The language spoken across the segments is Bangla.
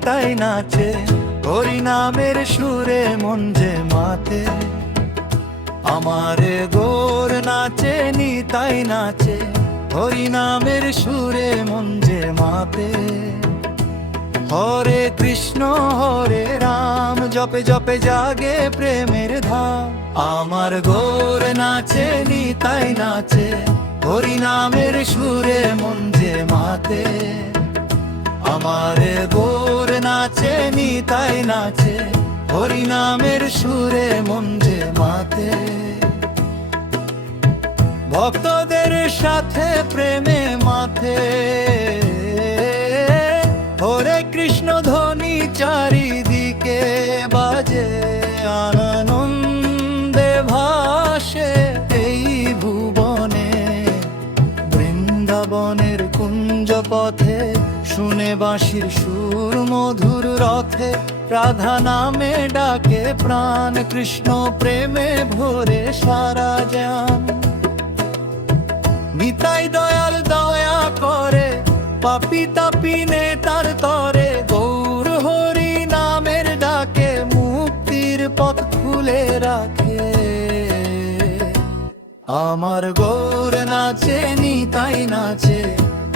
নিতাই নাচে, হরি নামের সুরে মন যে মাতে। আমার গৌর নাচে নিতাই নাচে, হরি নামের সুরে মন যে মাতে। হরে কৃষ্ণ হরে রাম জপে জপে জাগে প্রেমের ধাম। আমার গৌর নাচে নিতাই নাচে, হরি নামের সুরে মন যে মাতে। আমার গৌর নাচে নিতাই নাচে, হরি নামের সুরে মন যে মাতে। ভক্তদের সাথে প্রেমে মাথে, হরে কৃষ্ণ ধ্বনি চারিদিকে বাজে। আনন্দে ভাসে এই ভুবনে, বৃন্দাবনের কুঞ্জ পথে শুনে বাঁশির সুর মধুর রথে। রাধা নামে ডাকে প্রাণ, কৃষ্ণ প্রেমে ভরে সারা জান। নিতাই দয়াল দয়া করে, পাপি তাপিনে তার তরে। গৌর হরি নামের ডাকে মুক্তির পথ খুলে রাখে। আমার গৌর নাচে নিতাই নাচে,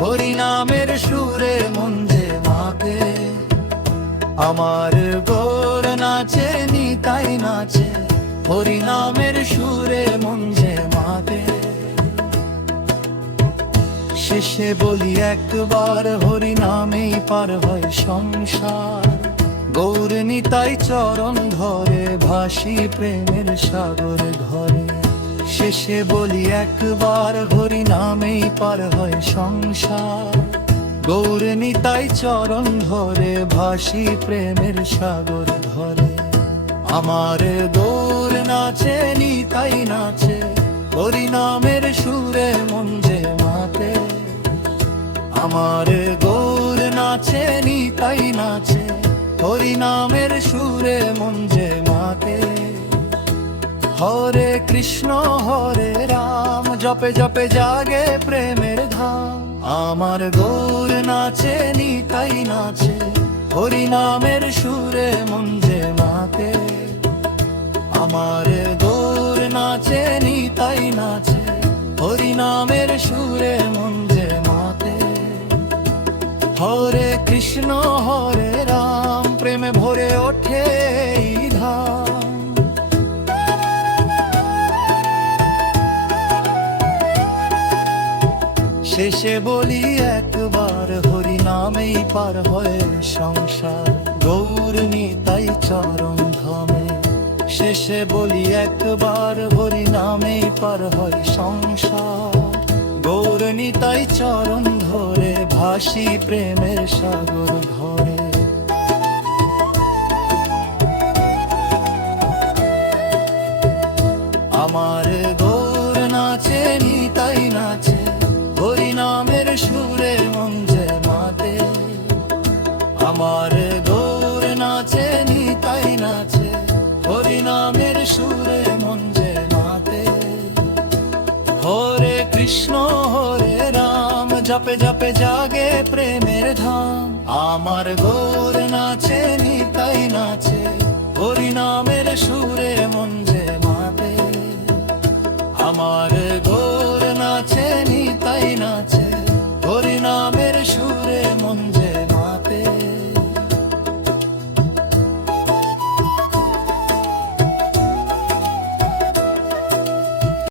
হরি নামের সুরে মন যে মাতে। আমার গৌর নাচে নিতাই নাচে, হরি নামের সুরে মন যে মাতে। শেষে বলি একবার, হরি নামেই পার হয় সংসার। গৌর নিতাই চরণ ধরে ভাসি প্রেমের সাগর ঘরে। শেষে বলি একবার, হরি নামেই পার হয় সংসার। গৌর নিতাই চরণ ধরে ভাসি প্রেমের সাগর ধরে। আমার গৌর নাচে নিতাই নাচে, হরি নামের সুরে মন যে মাতে। আমার গৌর নাচে নিতাই নাচে, হরি নামের সুরে মন যে মাতে। হরে কৃষ্ণ হরে রাম জপে জপে জাগে প্রেমের ধাম। আমার গৌর নাচে নিতাই নাচে, হরি নামের সুরে মন যে মাতে। আমার গৌর নাচে নিতাই নাচে, হরি নামের সুরে মন যে মাতে। হরে কৃষ্ণ হরে রাম প্রেমে ভরে ওঠে এই ধাম। শেষে বলি একবার, হরি নামেই পার হয় সংসার। গৌর নিতাই চরণ ধামে। শেষে বলি একবার, হরি নামেই পার হয় সংসার। গৌর নিতাই চরণ ধরে ভাসি প্রেমের সাগর ধরে। আমার গৌর নাচে নিতাই নাচে, হরি নামের সুরে মন যে মাতে। আমার গৌর নাচে নিতাই নাচে, হরি নামের সুরে মন যে মাতে। হরে কৃষ্ণ হরে রাম জপে জপে জাগে প্রেমের ধাম। আমার গৌর নাচে নিতাই নাচে, হরি নামের সুরে মন যে মাতে। আমার